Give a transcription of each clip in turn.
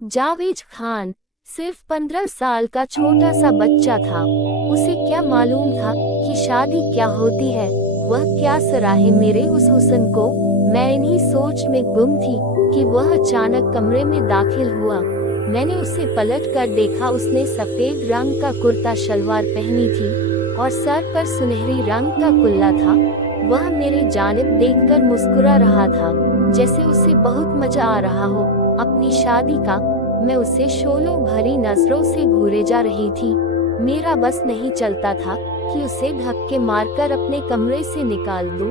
जावेद खान सिर्फ 15 साल का छोटा सा बच्चा था। उसे क्या मालूम था कि शादी क्या होती है। वह क्या सराहे मेरे उस हुस्न को। मैं इन्हीं सोच में गुम थी कि वह अचानक कमरे में दाखिल हुआ। मैंने उसे पलट कर देखा। उसने सफेद रंग का कुर्ता शलवार पहनी थी और सर पर सुनहरी रंग का कुल्ला था। वह मेरे जानिब देखकर मुस्कुरा रहा था, जैसे उसे बहुत मजा आ रहा हो अपनी शादी का। मैं उसे शोलों भरी नजरों से घूरे जा रही थी। मेरा बस नहीं चलता था कि उसे धक्के मारकर अपने कमरे से निकाल दूं।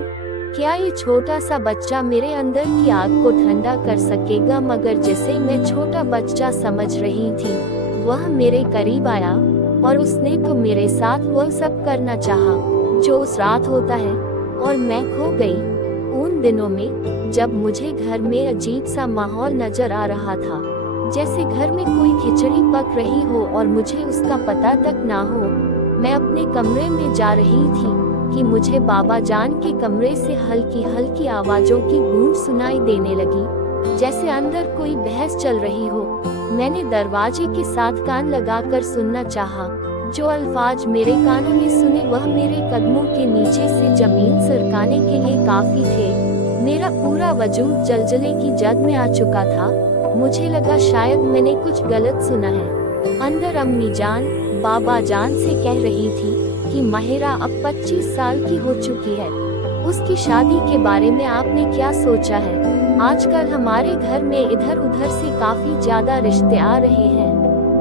क्या ये छोटा सा बच्चा मेरे अंदर की आग को ठंडा कर सकेगा? मगर जिसे मैं छोटा बच्चा समझ रही थी, वह मेरे करीब आया और उसने तो मेरे साथ वह सब करना चाहा जो उस रात होता है, और मैं खो गई उन दिनों में जब मुझे घर में अजीब सा माहौल नजर आ रहा था, जैसे घर में कोई खिचड़ी पक रही हो और मुझे उसका पता तक ना हो। मैं अपने कमरे में जा रही थी कि मुझे बाबा जान के कमरे से हल्की हल्की आवाजों की गूंज सुनाई देने लगी, जैसे अंदर कोई बहस चल रही हो। मैंने दरवाजे के साथ कान लगाकर सुनना चाहा। जो अल्फाज मेरे कानों ने सुने वह मेरे कदमों के नीचे से जमीन सरकाने के लिए काफी थे। मेरा पूरा वजूद जलजले की जद में आ चुका था। मुझे लगा शायद मैंने कुछ गलत सुना है। अंदर अम्मी जान बाबा जान से कह रही थी कि माहिरा अब 25 साल की हो चुकी है। उसकी शादी के बारे में आपने क्या सोचा है? आजकल हमारे घर में इधर उधर से काफी ज्यादा रिश्ते आ रहे हैं।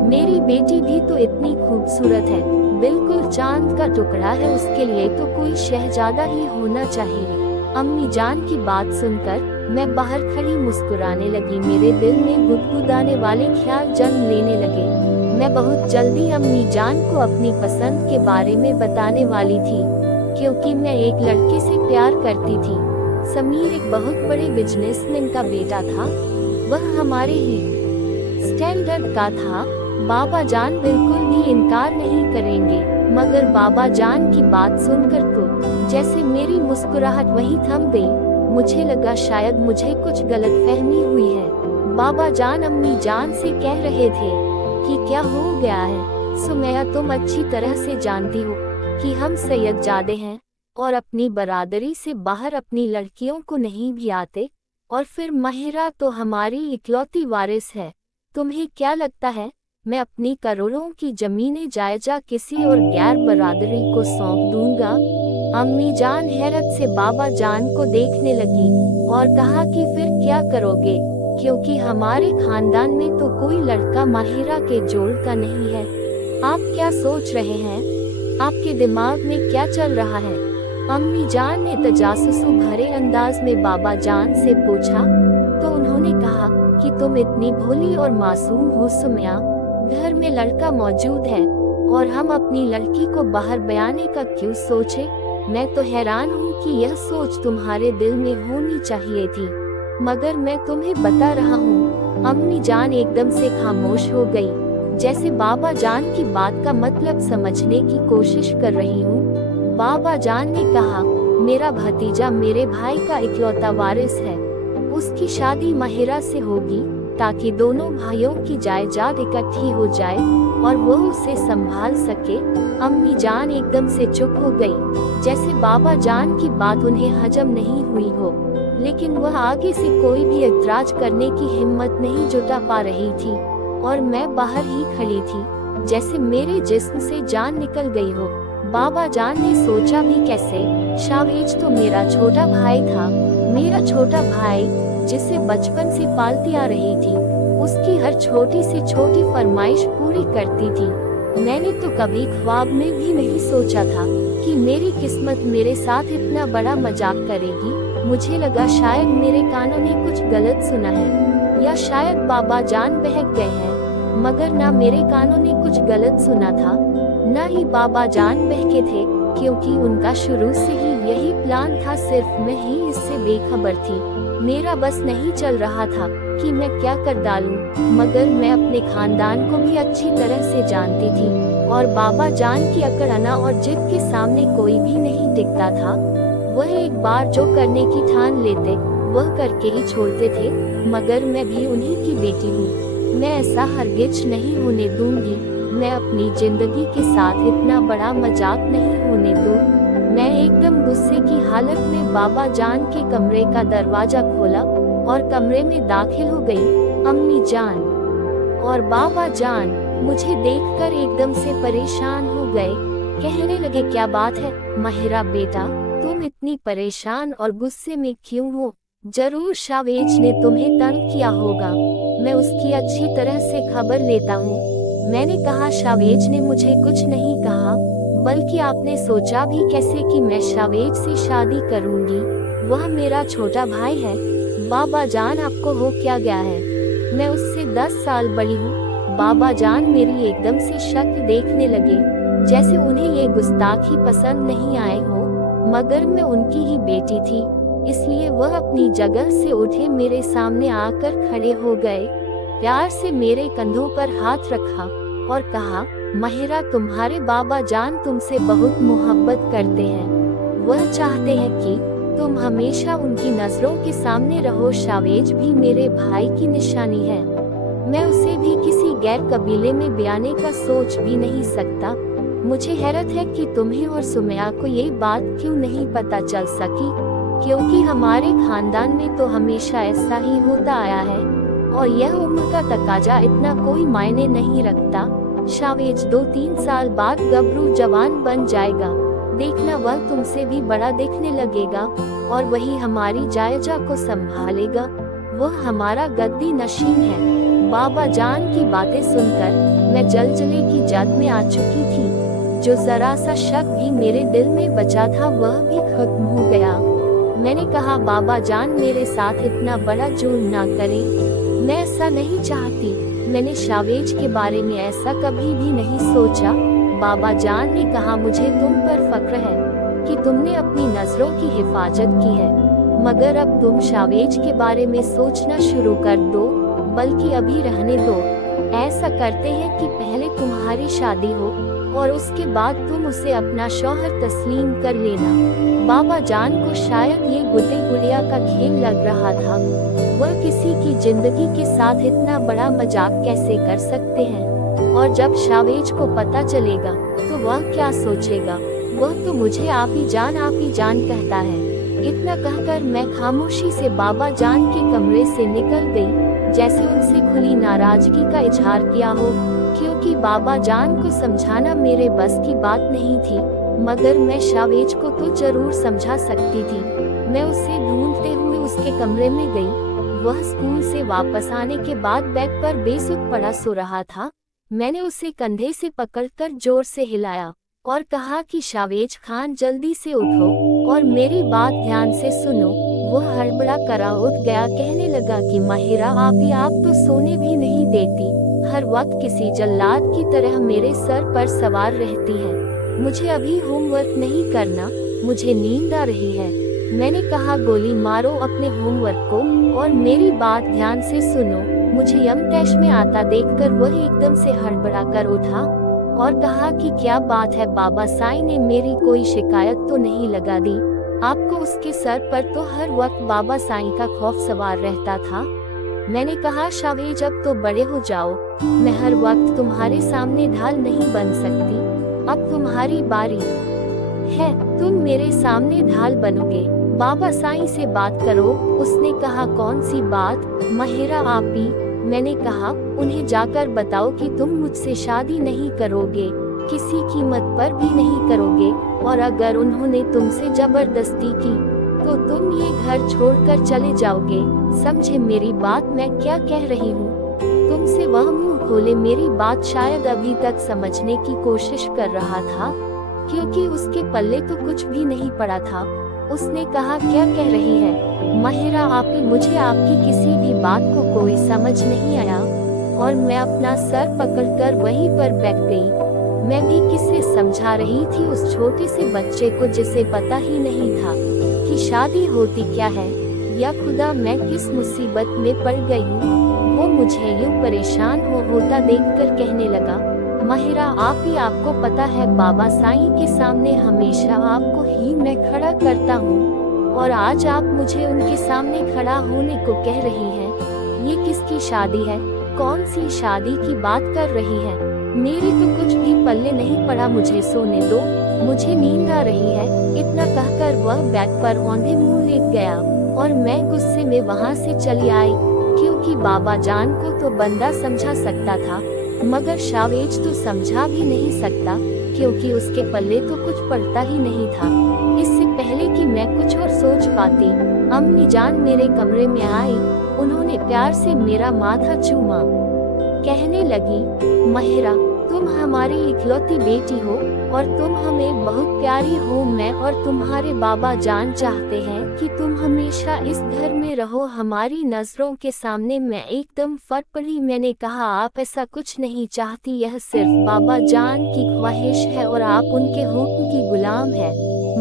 मेरी बेटी भी तो इतनी खूबसूरत है, बिल्कुल चांद का टुकड़ा है। उसके लिए तो कोई शहजादा ही होना चाहिए। अम्मी जान की बात सुनकर मैं बाहर खड़ी मुस्कुराने लगी। मेरे दिल में गुदगुदाने वाले ख्याल जन्म लेने लगे। मैं बहुत जल्दी अम्मी जान को अपनी पसंद के बारे में बताने वाली थी, क्योंकि मैं एक लड़के से प्यार करती थी। समीर एक बहुत बड़े बिजनेसमैन का बेटा था। वह हमारे ही स्टैंडर्ड का था। बाबा जान बिल्कुल भी इनकार नहीं करेंगे। मगर बाबा जान की बात सुनकर तो जैसे मेरी मुस्कुराहट वहीं थम गई। मुझे लगा शायद मुझे कुछ गलतफहमी हुई है। बाबा जान अम्मी जान से कह रहे थे कि क्या हो गया है सुमैया, तुम अच्छी तरह से जानती हो कि हम सैयदजादे हैं और अपनी बरादरी से बाहर अपनी लड़कियों को नहीं भी आते। और फिर माहिरा तो हमारी इकलौती वारिस है। तुम्हें क्या लगता है मैं अपनी करोड़ों की जमीनें जायजा किसी और गैर बरादरी को सौंप दूंगा? अम्मी जान हैरत से बाबा जान को देखने लगी और कहा कि फिर क्या करोगे, क्योंकि हमारे खानदान में तो कोई लड़का माहिरा के जोड़ का नहीं है। आप क्या सोच रहे हैं? आपके दिमाग में क्या चल रहा है? अम्मी जान ने तजासुसु भरे अंदाज में बाबा जान से पूछा। तो उन्होंने कहा कि तुम इतनी भोली और मासूम हो सुमैया। घर में लड़का मौजूद है और हम अपनी लड़की को बाहर बयाने का क्यों सोचे? मैं तो हैरान हूँ कि यह सोच तुम्हारे दिल में होनी चाहिए थी, मगर मैं तुम्हें बता रहा हूँ। अम्मी जान एकदम से खामोश हो गई, जैसे बाबा जान की बात का मतलब समझने की कोशिश कर रही हूँ। बाबा जान ने कहा, मेरा भतीजा मेरे भाई का इकलौता वारिस है। उसकी शादी माहिरा से होगी ताकि दोनों भाइयों की जायदाद इकट्ठी हो जाए और वो उसे संभाल सके। अम्मी जान एकदम से चुप हो गई, जैसे बाबा जान की बात उन्हें हजम नहीं हुई हो। लेकिन वह आगे से कोई भी एतराज करने की हिम्मत नहीं जुटा पा रही थी और मैं बाहर ही खड़ी थी, जैसे मेरे जिस्म से जान निकल गई हो। बाबा जान ने सोचा भी कैसे, शावेज तो मेरा छोटा भाई था। मेरा छोटा भाई जिसे बचपन से पालती आ रही थी, उसकी हर छोटी से छोटी फरमाइश पूरी करती थी। मैंने तो कभी ख्वाब में भी नहीं सोचा था कि मेरी किस्मत मेरे साथ इतना बड़ा मजाक करेगी। मुझे लगा शायद मेरे कानों ने कुछ गलत सुना है, या शायद बाबा जान बहक गए हैं। मगर ना मेरे कानों ने कुछ गलत सुना था, न ही बाबा जान बहके थे, क्योंकि उनका शुरू से ही यही प्लान था। सिर्फ मैं ही इससे बेखबर थी। मेरा बस नहीं चल रहा था कि मैं क्या कर डालूं। मगर मैं अपने खानदान को भी अच्छी तरह से जानती थी और बाबा जान की अकड़ना और जिद के सामने कोई भी नहीं टिकता था। वह एक बार जो करने की ठान लेते वह करके ही छोड़ते थे। मगर मैं भी उन्हीं की बेटी हूँ। मैं ऐसा हरगिज नहीं होने दूंगी। मैं अपनी जिंदगी के साथ इतना बड़ा मजाक नहीं होने दूं। मैं एकदम गुस्से की हालत में बाबा जान के कमरे का दरवाजा खोला और कमरे में दाखिल हो गई। अम्मी जान और बाबा जान मुझे देखकर एकदम से परेशान हो गए। कहने लगे, क्या बात है माहिरा बेटा, तुम इतनी परेशान और गुस्से में क्यों हो? जरूर शावेज ने तुम्हें तंग किया होगा। मैं उसकी अच्छी तरह से खबर लेता हूँ। मैंने कहा, शावेज ने मुझे कुछ नहीं कहा, बल्कि आपने सोचा भी कैसे कि मैं शावेज से शादी करूंगी? वह मेरा छोटा भाई है। बाबा जान, आपको हो क्या गया है? मैं उससे 10 साल बड़ी हूँ। बाबा जान मेरी एकदम से शक्ल देखने लगे, जैसे उन्हें ये गुस्ताखी पसंद नहीं आए हो, मगर मैं उनकी ही बेटी थी, इसलिए वह अपनी जगह से उठे मेरे सामने आकर खड़े हो गए। प्यार से मेरे कंधों पर हाथ रखा और कहा, माहिरा, तुम्हारे बाबा जान तुमसे बहुत मोहब्बत करते हैं। वह चाहते हैं कि तुम हमेशा उनकी नजरों के सामने रहो। शावेज भी मेरे भाई की निशानी है। मैं उसे भी किसी गैर कबीले में ब्याने का सोच भी नहीं सकता। मुझे हैरत है कि तुम्हें और सुमैया को ये बात क्यों नहीं पता चल सकी, क्योंकि हमारे खानदान में तो हमेशा ऐसा ही होता आया है और यह उम्र का तकाजा इतना कोई मायने नहीं रखता। शावेज 2-3 साल बाद गबरू जवान बन जाएगा। देखना, वह तुमसे भी बड़ा दिखने लगेगा और वही हमारी जायजा को संभालेगा। वह हमारा गद्दी नशीन है। बाबा जान की बातें सुनकर मैं जलजले की जद में आ चुकी थी। जो जरा सा शक भी मेरे दिल में बचा था वह भी खत्म हो गया। मैंने कहा, बाबा जान, मेरे साथ इतना बड़ा जुल्म ना करें। मैं ऐसा नहीं चाहती। मैंने शावेज के बारे में ऐसा कभी भी नहीं सोचा। बाबा जान ने कहा, मुझे तुम पर फक्र है कि तुमने अपनी नजरों की हिफाजत की है, मगर अब तुम शावेज के बारे में सोचना शुरू कर दो, बल्कि अभी रहने दो। ऐसा करते हैं कि पहले तुम्हारी शादी हो और उसके बाद तुम उसे अपना शौहर तस्लीम कर लेना। बाबा जान को शायद ये गुड्डे गुड़िया का खेल लग रहा था। वह किसी की जिंदगी के साथ इतना बड़ा मजाक कैसे कर सकते हैं? और जब शावेज को पता चलेगा तो वह क्या सोचेगा? वह तो मुझे आप ही जान कहता है। इतना कहकर मैं खामोशी से बाबा जान के कमरे से निकल गई, जैसे उनसे खुली नाराजगी का इजहार किया हो, क्योंकि बाबा जान को समझाना मेरे बस की बात नहीं थी, मगर मैं शावेज को तो जरूर समझा सकती थी। मैं उसे ढूंढते हुए उसके कमरे में गई। वह स्कूल से वापस आने के बाद बेड पर बेसुध पड़ा सो रहा था। मैंने उसे कंधे से पकड़कर जोर से हिलाया और कहा कि शावेज खान, जल्दी से उठो और मेरी बात ध्यान से सुनो। वह हड़बड़ा करा उठ गया। कहने लगा कि माहिरा, आप तो सोने भी नहीं देती, हर वक्त किसी जल्लाद की तरह मेरे सर पर सवार रहती है। मुझे अभी होमवर्क नहीं करना, मुझे नींद आ रही है। मैंने कहा, गोली मारो अपने होमवर्क को और मेरी बात ध्यान से सुनो। मुझे यमतैश में आता देखकर वह एकदम से हड़बड़ा कर उठा और कहा कि क्या बात है बाबा साईं ने मेरी कोई शिकायत तो नहीं लगा दी? आपको उसके सर पर तो हर वक्त बाबा साईं का खौफ सवार रहता था। मैंने कहा, शावेज, अब तो बड़े हो जाओ, मैं हर वक्त तुम्हारे सामने ढाल नहीं बन सकती। अब तुम्हारी बारी है, तुम मेरे सामने ढाल बनोगे। बाबा साईं से बात करो। उसने कहा, कौन सी बात माहिरा आपी? मैंने कहा, उन्हें जाकर बताओ कि तुम मुझसे शादी नहीं करोगे, किसी कीमत पर भी नहीं करोगे, और अगर उन्होंने तुमसे जबरदस्ती की तो तुम ये घर छोड़कर चले जाओगे। समझे मेरी बात मैं क्या कह रही हूँ? तुमसे वह मुंह खोले मेरी बात शायद अभी तक समझने की कोशिश कर रहा था, क्योंकि उसके पल्ले तो कुछ भी नहीं पड़ा था। उसने कहा, क्या कह रही है माहिरा आपी? मुझे आपकी किसी भी बात को कोई समझ नहीं आया और मैं अपना सर पकड़कर वहीं पर बैठ गई। मैं भी किसे समझा रही थी उस छोटे से बच्चे को जिसे पता ही नहीं था कि शादी होती क्या है, या खुदा मैं किस मुसीबत में पड़ गई हूँ। वो मुझे यूँ परेशान होता देखकर कहने लगा, माहिरा आपी, आपको पता है बाबा साईं के सामने हमेशा आपको ही मैं खड़ा करता हूँ, और आज आप मुझे उनके सामने खड़ा होने को कह रही हैं। ये किसकी शादी है? कौन सी शादी की बात कर रही है? मेरी तो कुछ भी पल्ले नहीं पड़ा, मुझे सोने दो, मुझे नींद आ रही है। इतना कहकर वह बेड पर औंधे मुंह लेट गया और मैं गुस्से में वहां से चली आई, क्योंकि बाबा जान को तो बंदा समझा सकता था, मगर शावेज तो समझा भी नहीं सकता, क्योंकि उसके पल्ले तो कुछ पड़ता ही नहीं था। इससे पहले कि मैं कुछ और सोच पाती, अम्मी जान मेरे कमरे में आई। उन्होंने प्यार से मेरा माथा चूमा, कहने लगी, महिरा तुम हमारी इकलौती बेटी हो और तुम हमें बहुत प्यारी हो। मैं और तुम्हारे बाबा जान चाहते हैं कि तुम हमेशा इस घर में रहो। हमारी नजरों के सामने मैं एकदम फट पड़ी। मैंने कहा, आप ऐसा कुछ नहीं चाहती, यह सिर्फ बाबा जान की ख्वाहिश है और आप उनके हुक्म की गुलाम है।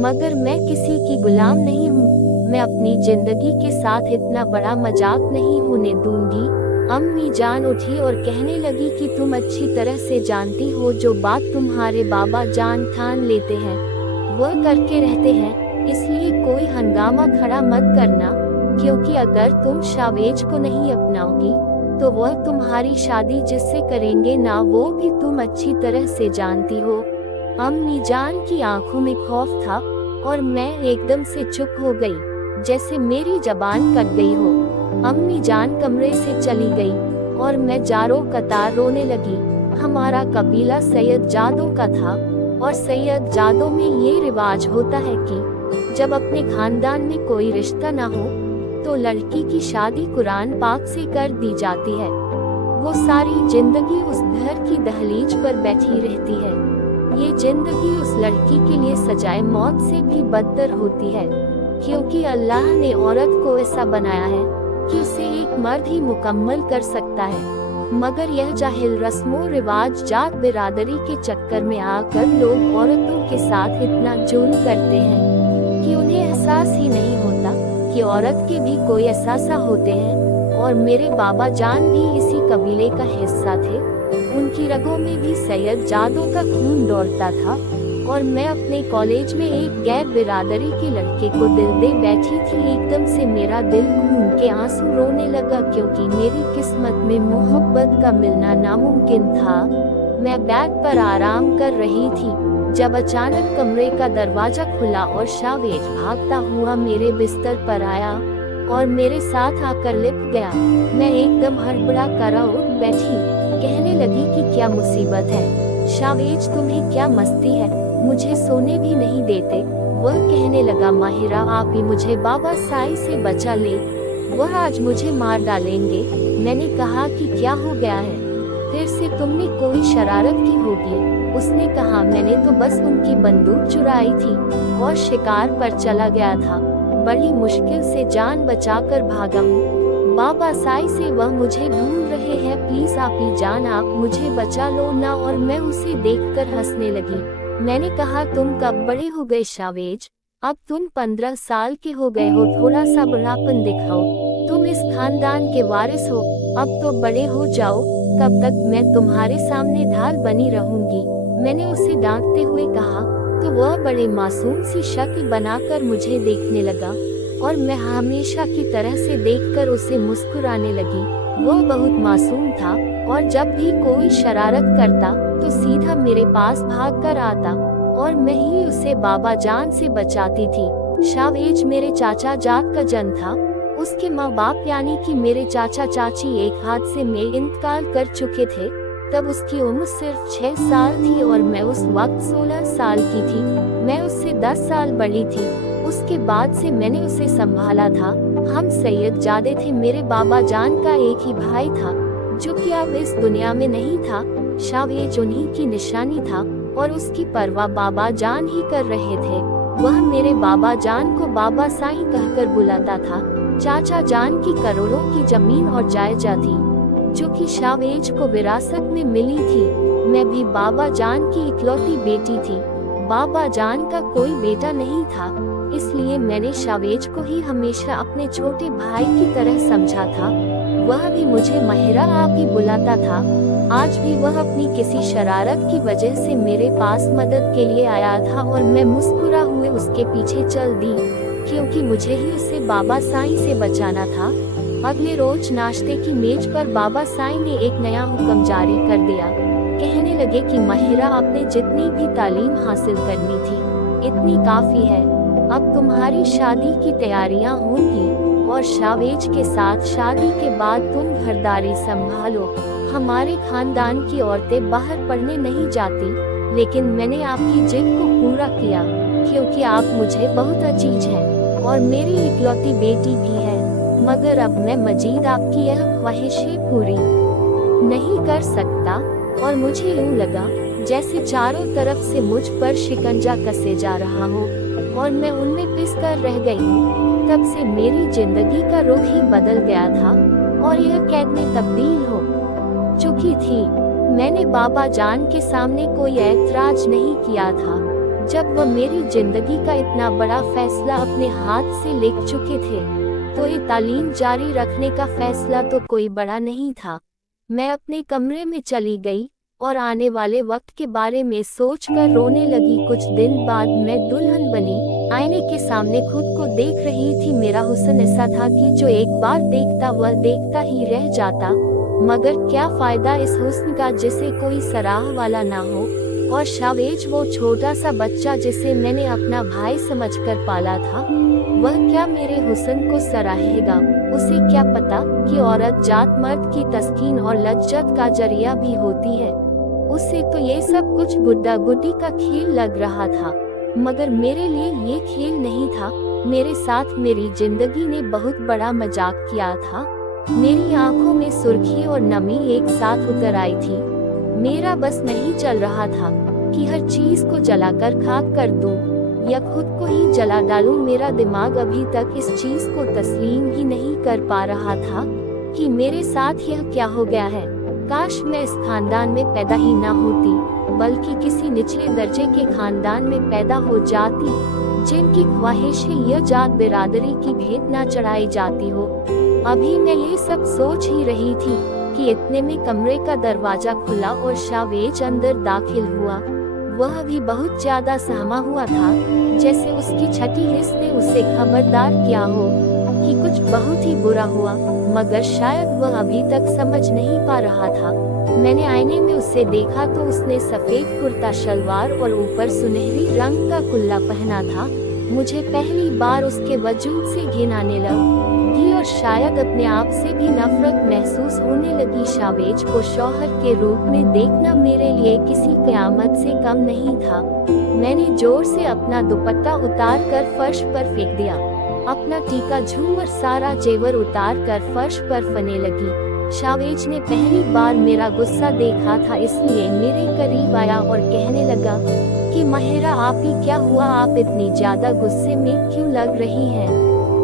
मगर मैं किसी की गुलाम नहीं हूँ। मैं अपनी जिंदगी के साथ इतना बड़ा मजाक नहीं होने दूंगी। अम्मी जान उठी और कहने लगी कि तुम अच्छी तरह से जानती हो जो बात तुम्हारे बाबा जान ठान लेते हैं वह करके रहते हैं, इसलिए कोई हंगामा खड़ा मत करना, क्योंकि अगर तुम शावेज को नहीं अपनाओगी तो वह तुम्हारी शादी जिससे करेंगे ना, वो भी तुम अच्छी तरह से जानती हो। अम्मी जान की आंखों में खौफ था और मैं एकदम से चुप हो गई, जैसे मेरी जबान कट गई हो। अम्मी जान कमरे से चली गई और मैं जारो कतार रोने लगी। हमारा कबीला सैयद जादों का था और सैयद जादों में ये रिवाज होता है कि जब अपने खानदान में कोई रिश्ता ना हो तो लड़की की शादी कुरान पाक से कर दी जाती है। वो सारी जिंदगी उस घर की दहलीज पर बैठी रहती है। ये जिंदगी उस लड़की के लिए सजाए मौत से भी बदतर होती है, क्योंकि अल्लाह ने औरत को ऐसा बनाया है कि उसे एक मर्द ही मुकम्मल कर सकता है। मगर यह जाहिल रस्मों रिवाज जात बिरादरी के चक्कर में आकर लोग औरतों के साथ इतना जुल्म करते हैं कि उन्हें एहसास ही नहीं होता कि औरत के भी कोई एहसास होते हैं। और मेरे बाबा जान भी इसी कबीले का हिस्सा थे। उनकी रगों में भी सैयद जादों का खून दौड़ता था और मैं अपने कॉलेज में एक गैर बिरादरी के लड़के को दिल दे बैठी थी। एकदम से मेरा दिल खून के आंसू रोने लगा, क्योंकि मेरी किस्मत में मोहब्बत का मिलना नामुमकिन था। मैं बेड पर आराम कर रही थी जब अचानक कमरे का दरवाजा खुला और शावेज भागता हुआ मेरे बिस्तर पर आया और मेरे साथ आकर लिप गया। मैं एकदम हड़बड़ा कर उठ बैठी, कहने लगी कि क्या मुसीबत है शावेज, तुम्हें क्या मस्ती है, मुझे सोने भी नहीं देते। वह कहने लगा, माहिरा आप ही मुझे बाबा साई से बचा ले, वह आज मुझे मार डालेंगे। मैंने कहा कि क्या हो गया है, फिर से तुमने कोई शरारत की होगी। उसने कहा, मैंने तो बस उनकी बंदूक चुराई थी और शिकार पर चला गया था, बड़ी मुश्किल से जान बचाकर भागा हूँ। बाबा साई से वह मुझे ढूंढ रहे हैं, प्लीज आप ही जान, आप मुझे बचा लो ना। और मैं उसे देखकर हंसने लगी। मैंने कहा, तुम कब बड़े हो गए शावेज, अब तुम 15 साल के हो गए हो, थोड़ा सा बड़ापन दिखाओ, तुम इस खानदान के वारिस हो, अब तो बड़े हो जाओ, कब तक मैं तुम्हारे सामने ढाल बनी रहूंगी। मैंने उसे डांटते हुए कहा तो वह बड़े मासूम सी शक्ल बनाकर मुझे देखने लगा और मैं हमेशा की तरह से देखकर उसे मुस्कुराने लगी। वह बहुत मासूम था और जब भी कोई शरारत करता तो सीधा मेरे पास भागकर आता और मैं ही उसे बाबा जान से बचाती थी। शावेज मेरे चाचा जात का जन था। उसके माँ बाप यानी कि मेरे चाचा चाची एक हादसे में इंतकाल कर चुके थे। तब उसकी उम्र सिर्फ 6 साल थी और मैं उस वक्त 16 साल की थी। मैं उससे 10 साल बड़ी थी। उसके बाद से मैंने उसे संभाला था। हम सैयद जादे थे। मेरे बाबा जान का एक ही भाई था जो कि अब इस दुनिया में नहीं था। शावेज उन्हीं की निशानी था और उसकी परवाह बाबा जान ही कर रहे थे। वह मेरे बाबा जान को बाबा साईं कहकर बुलाता था। चाचा जान की करोड़ों की जमीन और जायदाद थी जो कि शावेज को विरासत में मिली थी। मैं भी बाबा जान की इकलौती बेटी थी। बाबा जान का कोई बेटा नहीं था, इसलिए मैंने शावेज को ही हमेशा अपने छोटे भाई की तरह समझा था। वह भी मुझे महिरा आप ही बुलाता था। आज भी वह अपनी किसी शरारत की वजह से मेरे पास मदद के लिए आया था और मैं मुस्कुरा हुए उसके पीछे चल दी, क्योंकि मुझे ही उसे बाबा साईं से बचाना था। अगले रोज नाश्ते की मेज पर बाबा साईं ने एक नया हुक्म जारी कर दिया। कहने लगे कि माहिरा, आपने जितनी भी तालीम हासिल करनी थी इतनी काफी है। अब तुम्हारी शादी की तैयारियां होंगी और शावेज के साथ शादी के बाद तुम घरदारी संभालो। हमारे खानदान की औरतें बाहर पढ़ने नहीं जाती, लेकिन मैंने आपकी जिद को पूरा किया क्योंकि आप मुझे बहुत अजीज हैं और मेरी इकलौती बेटी भी है। मगर अब मैं मजीद आपकी यह ख्वाहिशें पूरी नहीं कर सकता और मुझे यूँ लगा जैसे चारों तरफ से मुझ पर शिकंजा कसे जा रहा हो और मैं उनमें पिस कर रह गई हूँ। तब से मेरी जिंदगी का रुख ही बदल गया था और यह कैद में तब्दील हो चुकी थी। मैंने बाबा जान के सामने कोई ऐतराज नहीं किया था जब वह मेरी जिंदगी का इतना बड़ा फैसला अपने हाथ से ले चुके थे, तो ये तालीम जारी रखने का फैसला तो कोई बड़ा नहीं था। मैं अपने कमरे में चली गई और आने वाले वक्त के बारे में सोचकर रोने लगी। कुछ दिन बाद मैं दुल्हन बनी, आईने के सामने खुद को देख रही थी। मेरा हुस्न ऐसा था कि जो एक बार देखता वह देखता ही रह जाता। मगर क्या फायदा इस हुस्न का जिसे कोई सराह वाला ना हो। और शावेज, वो छोटा सा बच्चा जिसे मैंने अपना भाई समझकर पाला था, वह क्या मेरे हुस्न को सराहेगा। उसे क्या पता कि औरत जात मर्द की तस्कीन और लज्जत का जरिया भी होती है। उसे तो ये सब कुछ गुड्डा गुड्डी का खेल लग रहा था, मगर मेरे लिए ये खेल नहीं था। मेरे साथ मेरी जिंदगी ने बहुत बड़ा मजाक किया था। मेरी आंखों में सुर्खी और नमी एक साथ उतर आई थी। मेरा बस नहीं चल रहा था कि हर चीज को जलाकर खाक कर दूं या खुद को ही जला डालूं। मेरा दिमाग अभी तक इस चीज को तस्लीम ही नहीं कर पा रहा था कि मेरे साथ यह क्या हो गया है। काश मैं इस खानदान में पैदा ही ना होती, बल्कि किसी निचले दर्जे के खानदान में पैदा हो जाती, जिनकी ख्वाहिशें यह जात बिरादरी की भेंट ना चढ़ाई जाती हो। अभी मैं ये सब सोच ही रही थी कि इतने में कमरे का दरवाजा खुला और शावेज अंदर दाखिल हुआ। वह भी बहुत ज्यादा सहमा हुआ था, जैसे उसकी छठी हिस्स ने उसे खबरदार किया हो कि कुछ बहुत ही बुरा हुआ, मगर शायद वह अभी तक समझ नहीं पा रहा था। मैंने आईने में उसे देखा तो उसने सफेद कुर्ता शलवार और ऊपर सुनहरी रंग का कुल्ला पहना था। मुझे पहली बार उसके वजूद से घिन आने लगी और शायद अपने आप से भी नफरत महसूस होने लगी। शावेज को शौहर के रूप में देखना मेरे लिए किसी क़यामत से कम नहीं था। मैंने जोर से अपना दुपट्टा उतार कर फर्श पर फेंक दिया। अपना टीका, झूमर, सारा जेवर उतार कर फर्श पर फने लगी। शावेज ने पहली बार मेरा गुस्सा देखा था, इसलिए मेरे करीब आया और कहने लगा कि माहिरा, आप ही क्या हुआ? आप इतनी ज्यादा गुस्से में क्यों लग रही हैं?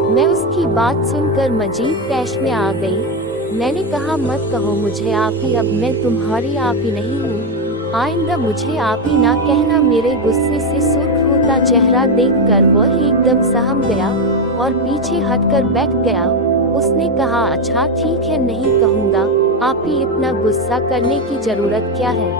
मैं उसकी बात सुनकर मजीद तैश में आ गई। मैंने कहा, मत कहो मुझे आप ही, अब मैं तुम्हारी आप ही नहीं हूँ। आइंदा मुझे आप ही ना कहना। मेरे गुस्से से सुर्ख होता चेहरा देखकर वह एकदम सहम गया और पीछे हटकर बैठ गया। उसने कहा, अच्छा ठीक है, नहीं कहूँगा। आप ही, इतना गुस्सा करने की जरूरत क्या है?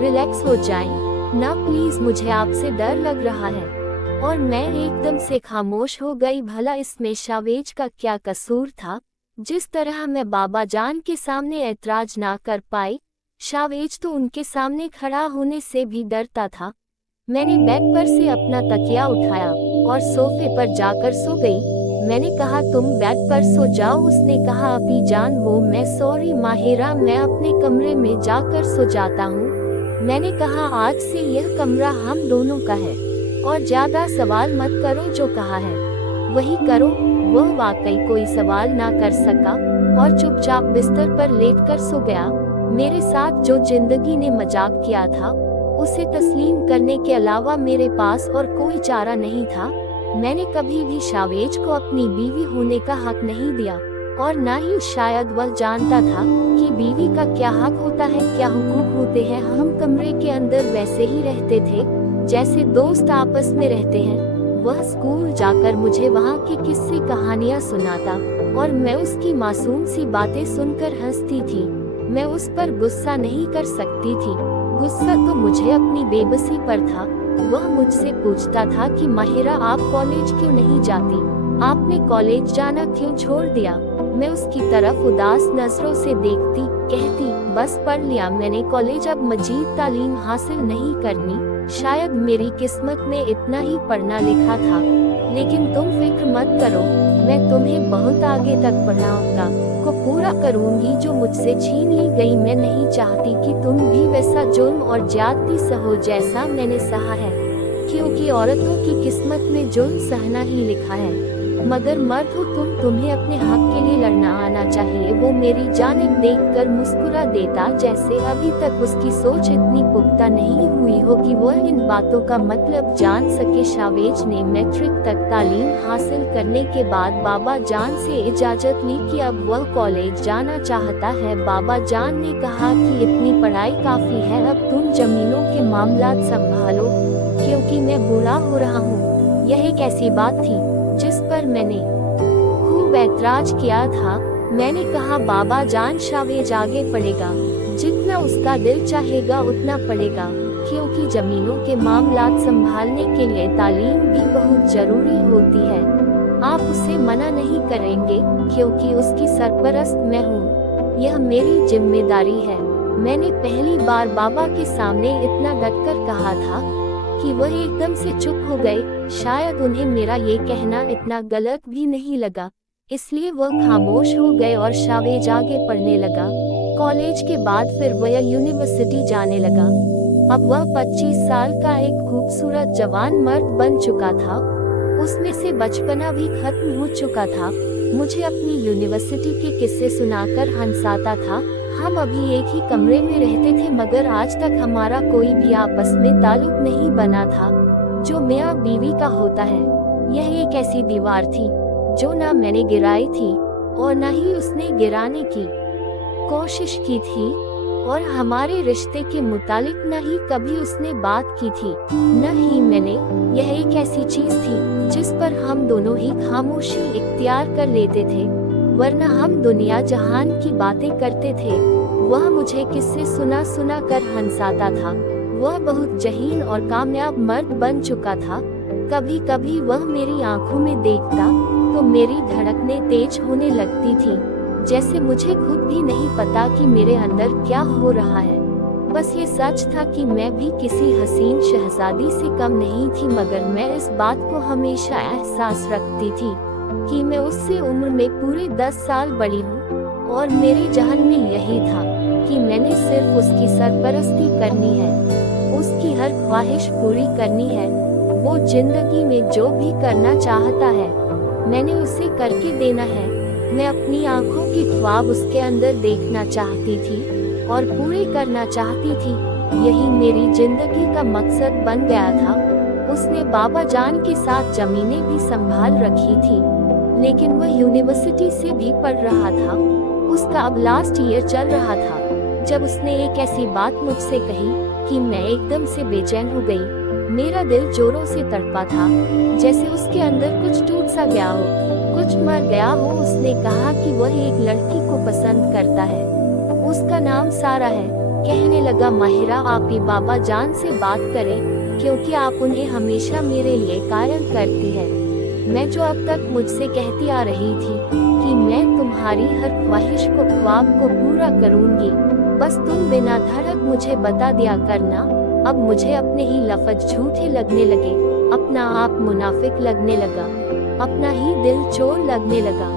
रिलैक्स हो जाएं ना प्लीज, मुझे आपसे डर लग रहा है। और मैं एकदम से खामोश हो गई। भला इसमें शावेज का क्या कसूर था? जिस तरह मैं बाबा जान के सामने ऐतराज ना कर पाई, शावेज तो उनके सामने खड़ा होने से भी डरता था। मैंने बेड पर से अपना तकिया उठाया और सोफे पर जाकर सो गई। मैंने कहा, तुम बेड पर सो जाओ। उसने कहा, अभी जान वो मैं सॉरी माहिरा, मैं अपने कमरे में जाकर सो जाता हूँ। मैंने कहा, आज से यह कमरा हम दोनों का है और ज्यादा सवाल मत करो, जो कहा है वही करो। वह वाकई कोई सवाल ना कर सका और चुपचाप बिस्तर पर लेटकर सो गया। मेरे साथ जो जिंदगी ने मजाक किया था, उसे तस्लीम करने के अलावा मेरे पास और कोई चारा नहीं था। मैंने कभी भी शावेज को अपनी बीवी होने का हक नहीं दिया और ना ही शायद वह जानता था कि बीवी का क्या हक होता है, क्या हुकूक होते हैं। हम कमरे के अंदर वैसे ही रहते थे जैसे दोस्त आपस में रहते हैं। वह स्कूल जाकर मुझे वहाँ की किस्से कहानियाँ सुनाता और मैं उसकी मासूम सी बातें सुनकर हंसती थी। मैं उस पर गुस्सा नहीं कर सकती थी। गुस्सा तो मुझे अपनी बेबसी पर था। वह मुझसे पूछता था कि माहिरा, आप कॉलेज क्यों नहीं जाती? आपने कॉलेज जाना क्यों छोड़ दिया? मैं उसकी तरफ उदास नजरों से देखती, कहती, बस पढ़ लिया मैंने कॉलेज, अब मजीद तालीम हासिल नहीं करनी। शायद मेरी किस्मत में इतना ही पढ़ना लिखा था, लेकिन तुम फिक्र मत करो, मैं तुम्हें बहुत आगे तक पढ़ाऊंगा, को पूरा करूंगी जो मुझसे छीन ली गई। मैं नहीं चाहती कि तुम भी वैसा जुल्म और ज्यादती सहो जैसा मैंने सहा है, क्योंकि औरतों की किस्मत में जुल्म सहना ही लिखा है। मगर मर्द हो तुम, तुम्हें अपने हक के लिए लड़ना आना चाहिए। वो मेरी जानिब देखकर मुस्कुरा देता, जैसे अभी तक उसकी सोच इतनी पुख्ता नहीं हुई हो कि वह इन बातों का मतलब जान सके। शावेज ने मैट्रिक तक तालीम हासिल करने के बाद बाबा जान से इजाजत ली कि अब वह कॉलेज जाना चाहता है। बाबा जान ने कहा कि इतनी पढ़ाई काफी है, अब तुम जमीनों के मामलात संभालो, क्योंकि मैं बूढ़ा हो रहा हूँ। यह एक ऐसी बात थी जिस पर मैंने खूब ऐतराज किया था। मैंने कहा, बाबा जान, शावेज आगे पढ़ेगा, जितना उसका दिल चाहेगा उतना पढ़ेगा, क्योंकि जमीनों के मामलात संभालने के लिए तालीम भी बहुत जरूरी होती है। आप उसे मना नहीं करेंगे, क्योंकि उसकी सरपरस्त मैं हूँ, यह मेरी जिम्मेदारी है। मैंने पहली बार बाबा के सामने इतना डटकर कहा था कि वह एकदम से चुप हो गए। शायद उन्हें मेरा ये कहना इतना गलत भी नहीं लगा, इसलिए वह खामोश हो गए और शावेज आगे पढ़ने लगा। कॉलेज के बाद फिर वह यूनिवर्सिटी जाने लगा। अब वह 25 साल का एक खूबसूरत जवान मर्द बन चुका था। उसमें से बचपना भी खत्म हो चुका था। मुझे अपनी यूनिवर्सिटी के किस्से सुनाकर हंसाता था। हम अभी एक ही कमरे में रहते थे, मगर आज तक हमारा कोई भी आपस में ताल्लुक नहीं बना था जो मियाँ बीवी का होता है। यह एक ऐसी दीवार थी जो ना मैंने गिराई थी और न ही उसने गिराने की कोशिश की थी, और हमारे रिश्ते के मुतालिक न ही कभी उसने बात की थी, न ही मैंने। यह एक ऐसी चीज थी जिस पर हम दोनों ही खामोशी इख्तियार कर लेते थे, वरना हम दुनिया जहान की बातें करते थे। वह मुझे किस्से सुना सुना कर हंसाता था। वह बहुत जहीन और कामयाब मर्द बन चुका था। कभी कभी वह मेरी आंखों में देखता तो मेरी धड़कनें तेज होने लगती थी, जैसे मुझे खुद भी नहीं पता कि मेरे अंदर क्या हो रहा है। बस ये सच था कि मैं भी किसी हसीन शहजादी से कम नहीं थी, मगर मैं इस बात को हमेशा एहसास रखती थी कि मैं उससे उम्र में पूरे 10 साल बड़ी हूँ, और मेरे जहन में यही था कि मैंने सिर्फ उसकी सरपरस्ती करनी है, उसकी हर ख्वाहिश पूरी करनी है। वो जिंदगी में जो भी करना चाहता है मैंने उसे करके देना है। मैं अपनी आंखों की ख्वाब उसके अंदर देखना चाहती थी और पूरे करना चाहती थी। यही मेरी जिंदगी का मकसद बन गया था। उसने बाबा जान के साथ जमीनें भी संभाल रखी थी, लेकिन वह यूनिवर्सिटी से भी पढ़ रहा था। उसका अब लास्ट ईयर चल रहा था जब उसने एक ऐसी बात मुझसे कही कि मैं एकदम से बेचैन हो गई। मेरा दिल जोरों से तड़पा था, जैसे उसके अंदर कुछ टूट सा गया हो, कुछ मर गया हो। उसने कहा कि वह एक लड़की को पसंद करता है, उसका नाम सारा है। कहने लगा, माहिरा, आप ही बाबा जान से बात करें, क्योंकि आप उन्हें हमेशा मेरे लिए कायल करती है। मैं जो अब तक मुझसे कहती आ रही थी कि मैं तुम्हारी हर ख्वाहिश को, ख्वाब को पूरा करूंगी, बस तुम बिना धड़क मुझे बता दिया करना। अब मुझे अपने ही लफ्ज झूठे लगने लगे, अपना आप मुनाफिक लगने लगा, अपना ही दिल चोर लगने लगा।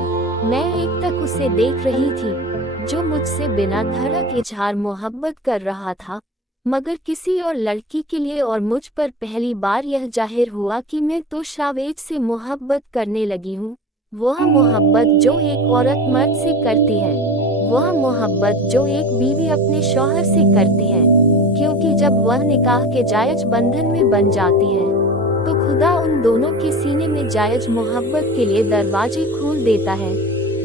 मैं एक तक उसे देख रही थी जो मुझसे बिना धड़क इजहार मोहब्बत कर रहा था, मगर किसी और लड़की के लिए, और मुझ पर पहली बार यह जाहिर हुआ कि मैं तो शावेज से मोहब्बत करने लगी हूँ। वह मोहब्बत जो एक औरत मर्द से करती है, वह मोहब्बत जो एक बीवी अपने शौहर से करती है, क्योंकि जब वह निकाह के जायज बंधन में बन जाती है तो खुदा उन दोनों के सीने में जायज मोहब्बत के लिए दरवाजे खोल देता है।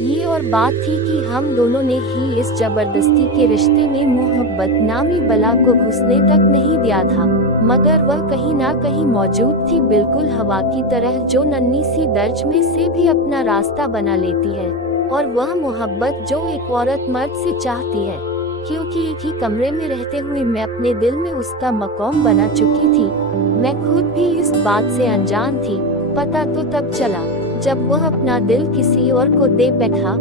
ये और बात थी कि हम दोनों ने ही इस जबरदस्ती के रिश्ते में मोहब्बत नामी बला को घुसने तक नहीं दिया था, मगर वह कहीं ना कहीं मौजूद थी, बिल्कुल हवा की तरह जो नन्ही सी दर्ज में से भी अपना रास्ता बना लेती है। और वह मोहब्बत जो एक औरत मर्द से चाहती है, क्योंकि एक ही कमरे में रहते हुए मैं अपने दिल में उसका मकाम बना चुकी थी। मैं खुद भी इस बात से अनजान थी। पता तो तब चला जब वह अपना दिल किसी और को दे बैठा।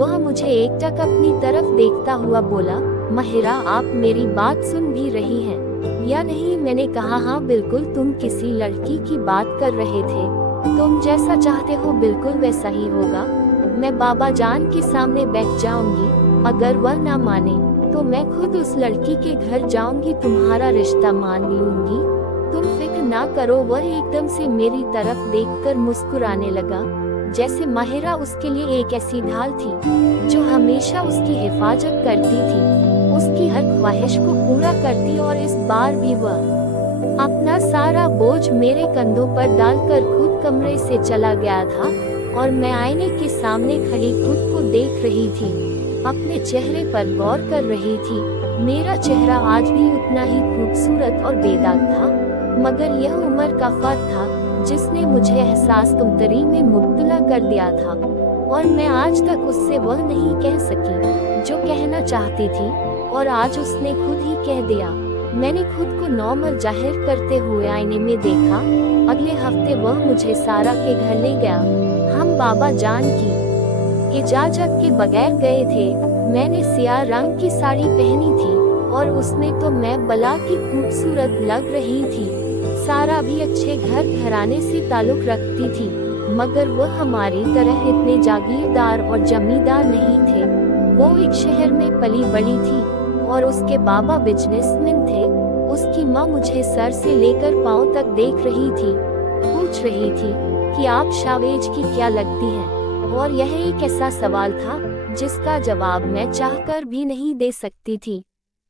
वह मुझे एकटक अपनी तरफ देखता हुआ बोला, माहिरा आप मेरी बात सुन भी रही हैं या नहीं? मैंने कहा हाँ बिल्कुल, तुम किसी लड़की की बात कर रहे थे, तुम जैसा चाहते हो बिल्कुल वैसा ही होगा। मैं बाबा जान के सामने बैठ जाऊंगी, अगर वह ना माने तो मैं खुद उस लड़की के घर जाऊंगी, तुम्हारा रिश्ता मान लूंगी, तुम फिक्र ना करो। वह एकदम से मेरी तरफ देखकर मुस्कुराने लगा, जैसे माहिरा उसके लिए एक ऐसी ढाल थी जो हमेशा उसकी हिफाजत करती थी, उसकी हर ख्वाहिश को पूरा करती। और इस बार भी वह अपना सारा बोझ मेरे कंधों पर डालकर खुद कमरे से चला गया था और मैं आईने के सामने खड़ी खुद को देख रही थी, अपने चेहरे पर गौर कर रही थी। मेरा चेहरा आज भी उतना ही खूबसूरत और बेदाग था, मगर यह उम्र का फर्क था जिसने मुझे एहसास कमतरी में मुब्तला कर दिया था और मैं आज तक उससे वह नहीं कह सकी जो कहना चाहती थी, और आज उसने खुद ही कह दिया। मैंने खुद को नॉर्मल जाहिर करते हुए आईने में देखा। अगले हफ्ते वह मुझे सारा के घर ले गया। हम बाबा जान की इजाजत के बगैर गए थे। मैंने सियाह रंग की साड़ी पहनी थी और उसमें तो मैं बला की खूबसूरत लग रही थी। सारा भी अच्छे घर घराने से ताल्लुक रखती थी, मगर वह हमारी तरह इतने जागीरदार और जमींदार नहीं थे। वो एक शहर में पली बड़ी थी और उसके बाबा बिजनेसमैन थे। उसकी माँ मुझे सर से लेकर पाँव तक देख रही थी, पूछ रही थी कि आप शावेज की क्या लगती हैं, और यह एक ऐसा सवाल था जिसका जवाब मैं चाहकर भी नहीं दे सकती थी।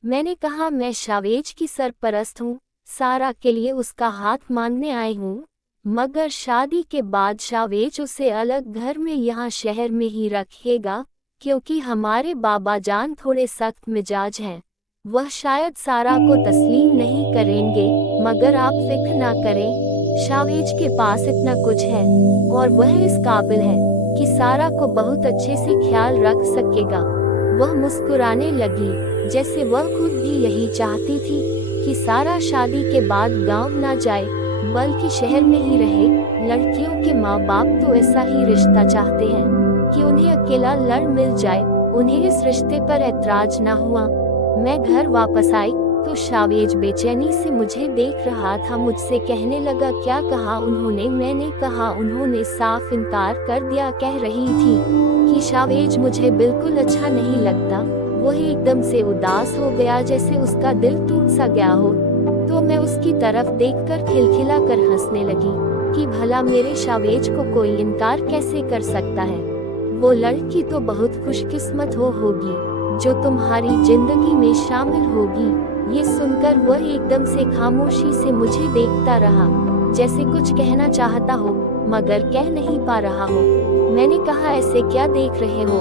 मैंने कहा मैं शावेज की सरपरस्त हूँ, सारा के लिए उसका हाथ मांगने आई हूँ, मगर शादी के बाद शावेज उसे अलग घर में यहाँ शहर में ही रखेगा, क्योंकि हमारे बाबा जान थोड़े सख्त मिजाज हैं। वह शायद सारा को तस्लीम नहीं करेंगे, मगर आप फिक्र ना करें, शावेज के पास इतना कुछ है और वह इस काबिल है कि सारा को बहुत अच्छे से ख्याल रख सकेगा। वह मुस्कुराने लगी, जैसे वह खुद भी यही चाहती थी कि सारा शादी के बाद गांव ना जाए, बल्कि शहर में ही रहे। लड़कियों के माँ बाप तो ऐसा ही रिश्ता चाहते हैं कि उन्हें अकेला लड़ मिल जाए। उन्हें इस रिश्ते पर ऐतराज ना हुआ। मैं घर वापस आई तो शावेज बेचैनी से मुझे देख रहा था। मुझसे कहने लगा, क्या कहा उन्होंने? मैंने कहा उन्होंने साफ इनकार कर दिया। कह रही थी कि शावेज मुझे बिल्कुल अच्छा नहीं लगता। वह एकदम से उदास हो गया, जैसे उसका दिल टूट सा गया हो। तो मैं उसकी तरफ देखकर खिलखिला कर हंसने लगी कि भला मेरे शावेज को कोई इनकार कैसे कर सकता है। वो लड़की तो बहुत खुशकिस्मत होगी जो तुम्हारी जिंदगी में शामिल होगी। ये सुनकर वह एकदम से खामोशी से मुझे देखता रहा, जैसे कुछ कहना चाहता हो मगर कह नहीं पा रहा हो। मैंने कहा, ऐसे क्या देख रहे हो?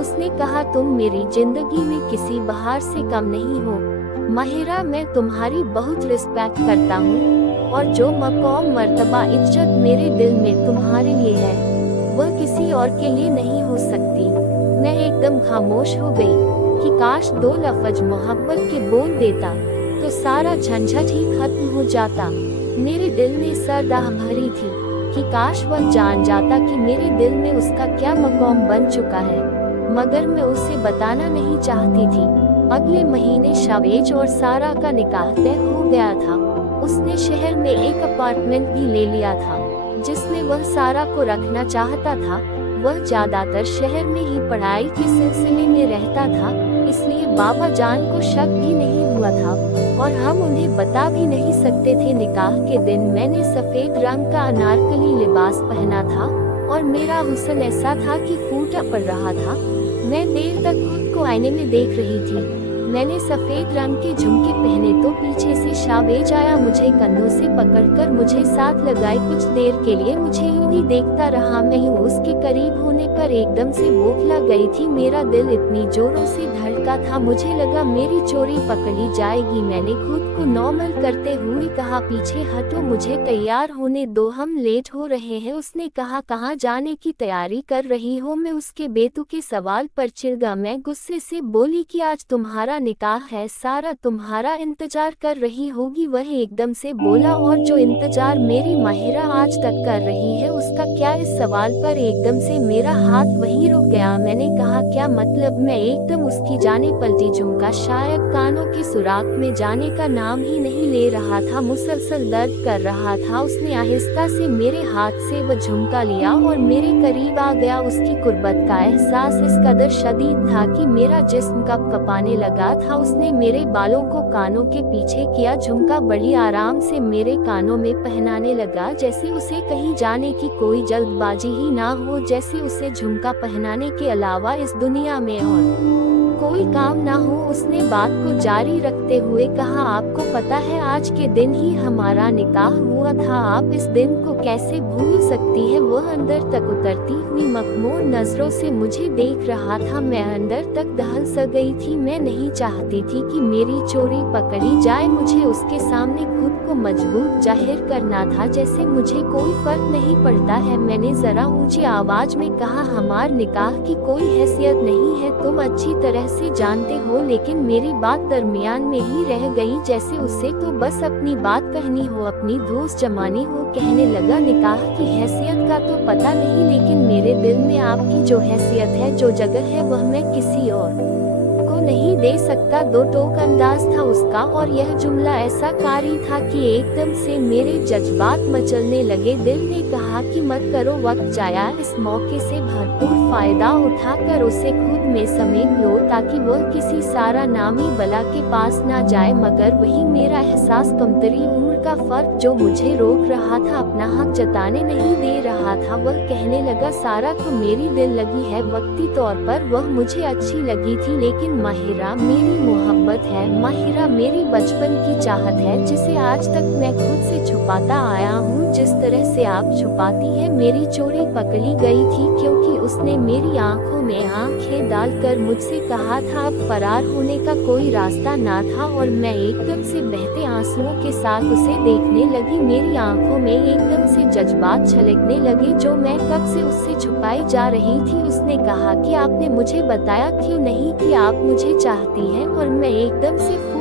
उसने कहा, तुम मेरी जिंदगी में किसी बहार से कम नहीं हो माहिरा। मैं तुम्हारी बहुत रिस्पेक्ट करता हूँ और जो मकाम मर्तबा इज्जत मेरे दिल में तुम्हारे लिए है, वह किसी और के लिए नहीं हो सकती। मैं एकदम खामोश हो गई कि काश 2 लफ्ज मोहब्बत के बोल देता तो सारा झंझट ही खत्म हो जाता। मेरे दिल में सरदाह भरी थी कि काश वह जान जाता कि मेरे दिल में उसका क्या मकाम बन चुका है, मगर मैं उसे बताना नहीं चाहती थी। अगले महीने शावेज और सारा का निकाह तय हो गया था। उसने शहर में एक अपार्टमेंट भी ले लिया था जिसमें वह सारा को रखना चाहता था। वह ज्यादातर शहर में ही पढ़ाई के सिलसिले में रहता था, इसलिए बाबा जान को शक भी नहीं हुआ था और हम उन्हें बता भी नहीं सकते थे। निकाह के दिन मैंने सफेद रंग का अनारकली लिबास पहना था और मेरा हुस्न ऐसा था कि फूटा पड़ रहा था। मैं देर तक खुद को आईने में देख रही थी। मैंने सफेद रंग के झुमके पहने तो पीछे से शावेज आया, मुझे कंधों से पकड़कर मुझे साथ लगाए। कुछ देर के लिए मुझे यूं ही देखता रहा। मैं यूं उसके करीब होने पर एकदम से बौखला गई थी। मेरा दिल इतनी जोरों से धड़का लगा था। मुझे लगा मेरी चोरी पकड़ी जाएगी। मैंने खुद को नॉर्मल करते हुए कहा, पीछे हटो, मुझे तैयार होने दो, हम लेट हो रहे हैं। उसने कहा, कहाँ जाने की तैयारी कर रही हो? मैं उसके बेतुके सवाल पर चिढ़ गया। मैं गुस्से से बोली कि आज तुम्हारा निकाह है, सारा तुम्हारा इंतजार कर रही होगी। वह एकदम से बोला, और जो इंतजार मेरी माहिरा आज तक कर रही है उसका क्या? इस सवाल पर एकदम से मेरा हाथ वहीं रुक गया। मैंने कहा, क्या मतलब? मैं एकदम उसकी जाने पलटी। झुमका शायद कानों के सुराख में जाने का नाम ही नहीं ले रहा था, मुसलसल दर्द कर रहा था। उसने आहिस्ता से मेरे हाथ से वह झुमका लिया और मेरे करीब आ गया। उसकी कुर्बत का एहसास इस कदर शदीद था कि मेरा जिस्म कँपाने लगा था। उसने मेरे बालों को कानों के पीछे किया, झुमका बड़ी आराम से मेरे कानों में पहनाने लगा, जैसे उसे कहीं जाने की कोई जल्दबाजी ही ना हो, जैसे उसे झुमका पहनाने के अलावा इस दुनिया में और कोई काम ना हो। उसने बात को जारी रखते हुए कहा, आपको पता है आज के दिन ही हमारा निकाह हुआ था, आप इस दिन को कैसे भूल सकती है? वह अंदर तक उतरती हुई मखमूर नजरों से मुझे देख रहा था। मैं अंदर तक दहल स गई थी। मैं नहीं चाहती थी कि मेरी चोरी पकड़ी जाए। मुझे उसके सामने खुद को मजबूत जाहिर करना था, जैसे मुझे कोई फर्क नहीं पड़ता है। मैंने जरा ऊंची आवाज में कहा, हमार निकाह की कोई हैसियत नहीं है, तुम अच्छी तरह से जानते हो। लेकिन मेरी बात दरमियान में ही रह गई, जैसे उसे तो बस अपनी बात कहनी हो, अपनी धूस जमानी हो। कहने लगा, निकाह की हैसियत का तो पता नहीं, लेकिन मेरे दिल में आपकी जो हैसियत है, जो जगह है, वह मैं किसी और को नहीं दे सकता। दो टोक अंदाज था उसका, और यह जुमला ऐसा कारी था कि एकदम से मेरे जज्बात मचलने लगे। दिल ने कहा कि मत करो, वक्त जाया। इस मौके से भरपूर फायदा उठाकर उसे खुद में समेट लो, ताकि वह किसी सारा नामी बला के पास ना जाए। मगर वही मेरा एहसास, कमतरी उम्र का फर्क जो मुझे रोक रहा था, अपना हक जताने नहीं दे रहा था। वह कहने लगा, सारा तो मेरी दिल लगी है, वक्ती तौर पर वह मुझे अच्छी लगी थी, लेकिन माहिरा मेरी मोहब्बत है। माहिरा मेरी बचपन की चाहत है, जिसे आज तक मैं खुद से छुपाता आया हूँ, जिस तरह से आप छुपाती है। मेरी चोरी पकड़ी गई थी क्योंकि उसने मेरी आंखों में आंखें डालकर मुझसे कहा था, अब फरार होने का कोई रास्ता ना था। और मैं एकदम से बहते आंसुओं के साथ उसे देखने लगी। मेरी आंखों में एकदम से जज्बात छलकने लगे, जो मैं कब से उससे छुपाई जा रही थी। उसने कहा कि आपने मुझे बताया क्यों नहीं कि आप मुझे चाहती हैं? और मैं एकदम से फूट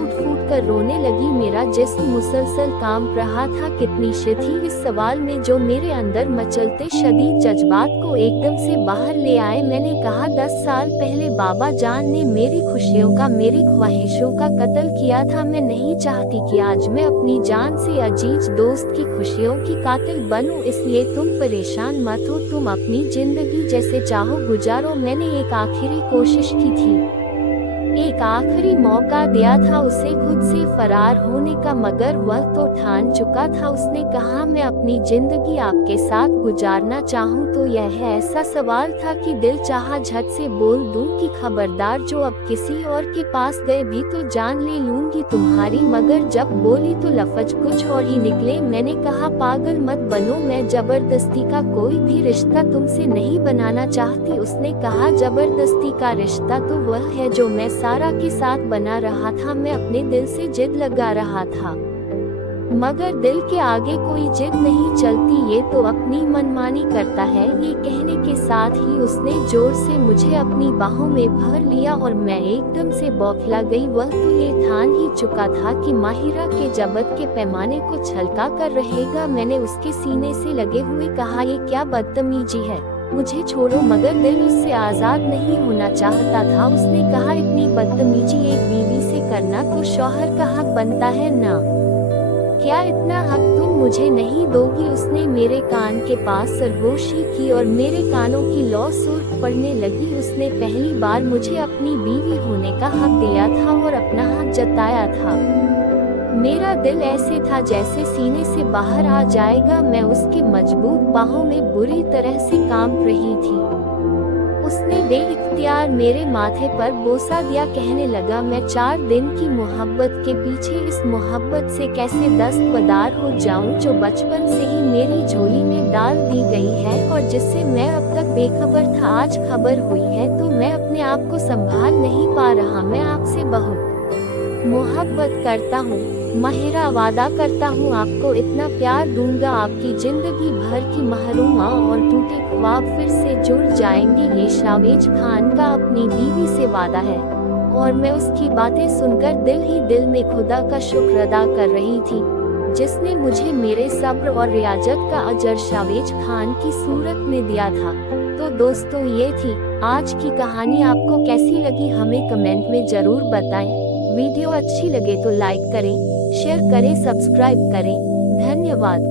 कर रोने लगी। मेरा जिस्म मुसलसल कांप रहा था। कितनी शिद्दत इस सवाल में, जो मेरे अंदर मचलते शदीद जज्बात को एकदम से बाहर ले आए। मैंने कहा, 10 साल पहले बाबा जान ने मेरी खुशियों का, मेरी ख्वाहिशों का कत्ल किया था। मैं नहीं चाहती कि आज मैं अपनी जान से अजीज दोस्त की खुशियों की कातिल बनूं, इसलिए तुम परेशान मत हो। तुम अपनी जिंदगी जैसे चाहो गुजारो। मैंने एक आखिरी कोशिश की थी, एक आखिरी मौका दिया था उसे खुद से फरार होने का, मगर वह तो ठान चुका था। उसने कहा, मैं अपनी जिंदगी आपके साथ गुजारना चाहूँ तो? यह ऐसा सवाल था कि दिल चाहा झट से बोल दूं कि खबरदार, जो अब किसी और के पास गए भी तो जान ले लूंगी तुम्हारी। मगर जब बोली तो लफ्ज कुछ और ही निकले। मैंने कहा, पागल मत बनो, मैं जबरदस्ती का कोई भी रिश्ता तुमसे नहीं बनाना चाहती। उसने कहा, जबरदस्ती का रिश्ता तो वह है जो मैं सारा के साथ बना रहा था। मैं अपने दिल से जिद लगा रहा था, मगर दिल के आगे कोई जिद नहीं चलती, ये तो अपनी मनमानी करता है। ये कहने के साथ ही उसने जोर से मुझे अपनी बाहों में भर लिया और मैं एकदम से बौखला गई। वह तो ये ठान ही चुका था कि माहिरा के जबत के पैमाने को छलका कर रहेगा। मैंने उसके सीने से लगे हुए कहा, ये क्या बदतमीजी है, मुझे छोड़ो। मगर दिल उससे आजाद नहीं होना चाहता था। उसने कहा, इतनी बदतमीजी एक बीवी से करना तो शौहर का हक बनता है ना? क्या इतना हक तुम मुझे नहीं दोगी? उसने मेरे कान के पास सरगोशी की और मेरे कानों की लौ सुर्ख पड़ने लगी। उसने पहली बार मुझे अपनी बीवी होने का हक दिया था और अपना हक जताया था। मेरा दिल ऐसे था जैसे सीने से बाहर आ जाएगा। मैं उसकी मजबूत बाहों में बुरी तरह से कांप रही थी। उसने बेइख्तियार मेरे माथे पर बोसा दिया, कहने लगा, मैं 4 दिन की मोहब्बत के पीछे इस मोहब्बत से कैसे दस्तबरदार हो जाऊं जो बचपन से ही मेरी झोली में डाल दी गई है और जिससे मैं अब तक बेखबर था। आज खबर हुई है तो मैं अपने आप को संभाल नहीं पा रहा। मैं आपसे बहुत मोहब्बत करता हूँ माहिरा, वादा करता हूँ आपको इतना प्यार दूंगा आपकी जिंदगी भर की महरूमा और टूटे ख्वाब फिर से जुड़ जाएंगे। ये शावेज खान का अपनी बीवी से वादा है और मैं उसकी बातें सुनकर दिल ही दिल में खुदा का शुक्र अदा कर रही थी जिसने मुझे मेरे सब्र और रियाजत का अजर शावेज खान की सूरत में दिया था। तो दोस्तों, ये थी आज की कहानी। आपको कैसी लगी हमें कमेंट में जरूर बताएं। वीडियो अच्छी लगे तो लाइक करें, शेयर करें, सब्सक्राइब करें। धन्यवाद।